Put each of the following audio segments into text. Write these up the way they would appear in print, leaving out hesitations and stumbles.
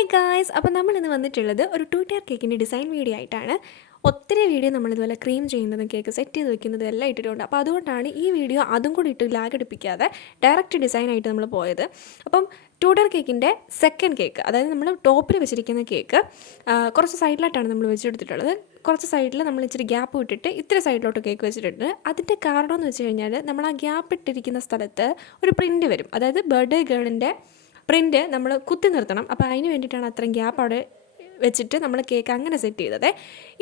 Hey guys, അപ്പോൾ നമ്മൾ ഇന്ന് വന്നിട്ടുള്ളത് ഒരു 2 ടയർ കേക്കിൻ്റെ ഡിസൈൻ വീഡിയോ ആയിട്ടാണ്. ഒത്തിരി വീഡിയോ നമ്മളിതുപോലെ ക്രീം ചെയ്യുന്നതും കേക്ക് സെറ്റ് ചെയ്ത് വെക്കുന്നതും എല്ലാം ഇട്ടിട്ടുണ്ട്. അപ്പോൾ അതുകൊണ്ടാണ് ഈ വീഡിയോ അതും കൂടി ഇട്ട് ലാഗ് അടിപ്പിക്കാതെ ഡയറക്റ്റ് ഡിസൈനായിട്ട് നമ്മൾ പോയത്. അപ്പം 2 ടയർ കേക്കിൻ്റെ സെക്കൻഡ് കേക്ക്, അതായത് നമ്മൾ ടോപ്പിൽ വെച്ചിരിക്കുന്ന കേക്ക് കുറച്ച് സൈഡിലായിട്ടാണ് നമ്മൾ വെച്ചെടുത്തിട്ടുള്ളത്. കുറച്ച് സൈഡിൽ നമ്മൾ ഇച്ചിരി ഗ്യാപ്പ് വിട്ടിട്ട് ഇത്തിരി സൈഡിലോട്ട് കേക്ക് വെച്ചിട്ടുണ്ട്. അതിൻ്റെ കാരണം എന്ന് വെച്ച് കഴിഞ്ഞാൽ നമ്മൾ ആ ഗ്യാപ്പ് ഇട്ടിരിക്കുന്ന സ്ഥലത്ത് ഒരു പ്രിൻറ്റ് വരും. അതായത് ബർത്ത്ഡേ ഗേളിൻ്റെ പ്രിൻറ്റ് നമ്മൾ കുത്തി നിർത്തണം. അപ്പോൾ അതിന് വേണ്ടിയിട്ടാണ് അത്രയും ഗ്യാപ്പ് അവിടെ വെച്ചിട്ട് നമ്മൾ കേക്ക് അങ്ങനെ സെറ്റ് ചെയ്തത്.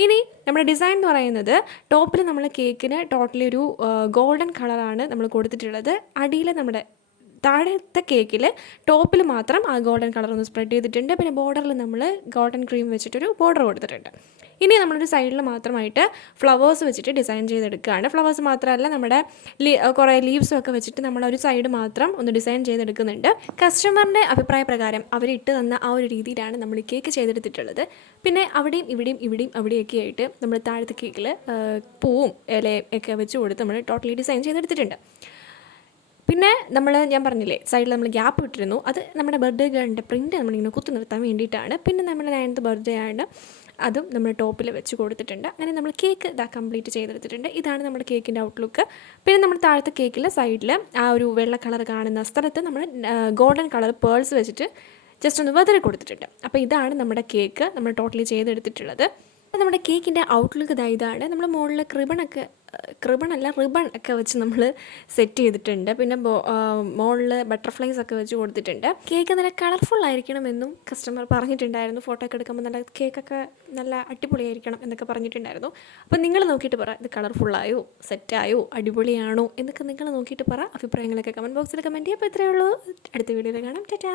ഇനി നമ്മുടെ ഡിസൈൻ എന്ന് പറയുന്നത് ടോപ്പിൽ നമ്മൾ കേക്കിന് ടോട്ടലി ഒരു ഗോൾഡൻ കളറാണ് നമ്മൾ കൊടുത്തിട്ടുള്ളത്. അടിയിൽ നമ്മുടെ താഴത്തെ കേക്കിൽ ടോപ്പിൽ മാത്രം ആ ഗോൾഡൻ കളർ ഒന്ന് സ്പ്രെഡ് ചെയ്തിട്ടുണ്ട്. പിന്നെ ബോർഡറിൽ നമ്മൾ ഗോൾഡൻ ക്രീം വെച്ചിട്ടൊരു ബോർഡർ കൊടുത്തിട്ടുണ്ട്. ഇനി നമ്മളൊരു സൈഡിൽ മാത്രമായിട്ട് ഫ്ലവേഴ്സ് വെച്ചിട്ട് ഡിസൈൻ ചെയ്തെടുക്കുകയാണ്. ഫ്ലവേഴ്സ് മാത്രമല്ല, നമ്മുടെ കുറേ ലീവ്സും ഒക്കെ വെച്ചിട്ട് നമ്മളൊരു സൈഡ് മാത്രം ഒന്ന് ഡിസൈൻ ചെയ്തെടുക്കുന്നുണ്ട്. കസ്റ്റമറിൻ്റെ അഭിപ്രായ പ്രകാരം അവരിട്ട് തന്ന ആ ഒരു രീതിയിലാണ് നമ്മൾ കേക്ക് ചെയ്തെടുത്തിട്ടുള്ളത്. പിന്നെ അവിടെയും ഇവിടെയും അവിടെയൊക്കെ ആയിട്ട് നമ്മൾ താഴത്തെ കേക്കിൽ പൂവും ഇലയും ഒക്കെ വെച്ച് കൊടുത്ത് നമ്മൾ ടോട്ടലി ഡിസൈൻ ചെയ്തെടുത്തിട്ടുണ്ട്. പിന്നെ ഞാൻ പറഞ്ഞില്ലേ, സൈഡിൽ നമ്മൾ ഗ്യാപ്പ് ഇട്ടിരുന്നു. അത് നമ്മുടെ ബർത്ത്ഡേ ഗേളിൻ്റെ പ്രിൻറ്റ് നമ്മളിങ്ങനെ കുത്തി നിർത്താൻ വേണ്ടിയിട്ടാണ്. പിന്നെ നമ്മുടെ 9th ബർത്ത്ഡേ ആണ്, അതും നമ്മൾ ടോപ്പിൽ വെച്ച് കൊടുത്തിട്ടുണ്ട്. അങ്ങനെ നമ്മൾ കേക്ക് കംപ്ലീറ്റ് ചെയ്തെടുത്തിട്ടുണ്ട്. ഇതാണ് നമ്മുടെ കേക്കിൻ്റെ ഔട്ട്ലുക്ക്. പിന്നെ നമ്മൾ താഴത്തെ കേക്കിൽ സൈഡിൽ ആ ഒരു വെള്ള കളർ കാണുന്ന സ്ഥലത്ത് നമ്മൾ ഗോൾഡൻ കളർ പേൾസ് വെച്ചിട്ട് ജസ്റ്റ് ഒന്ന് വെതറി കൊടുത്തിട്ടുണ്ട്. അപ്പോൾ ഇതാണ് നമ്മുടെ കേക്ക് നമ്മൾ ടോട്ടലി ചെയ്തെടുത്തിട്ടുള്ളത്. അപ്പോൾ നമ്മുടെ കേക്കിൻ്റെ ഔട്ട്ലുക്ക് ഇതാണ്. നമ്മൾ മുകളിൽ റിബൺ ഒക്കെ വെച്ച് നമ്മൾ സെറ്റ് ചെയ്തിട്ടുണ്ട്. പിന്നെ മുകളിൽ ബട്ടർഫ്ലൈസ് ഒക്കെ വെച്ച് കൊടുത്തിട്ടുണ്ട്. കേക്ക് നല്ല കളർഫുൾ ആയിരിക്കണമെന്നും കസ്റ്റമർ പറഞ്ഞിട്ടുണ്ടായിരുന്നു. ഫോട്ടോ ഒക്കെ എടുക്കുമ്പോൾ നല്ല കേക്കൊക്കെ നല്ല അടിപൊളിയായിരിക്കണം എന്നൊക്കെ പറഞ്ഞിട്ടുണ്ടായിരുന്നു. അപ്പോൾ നിങ്ങൾ നോക്കിയിട്ട് പറ, ഇത് കളർഫുള്ളായോ, സെറ്റായോ, അടിപൊളിയാണോ എന്നൊക്കെ നിങ്ങൾ നോക്കിയിട്ട് പറ. അഭിപ്രായങ്ങളൊക്കെ കമൻറ്റ് ബോക്സിൽ കമൻറ്റ് ചെയ്യുക. അപ്പോൾ ഇത്രയേ ഉള്ളൂ. അടുത്ത വീഡിയോയിൽ കാണാം. ടാറ്റാ.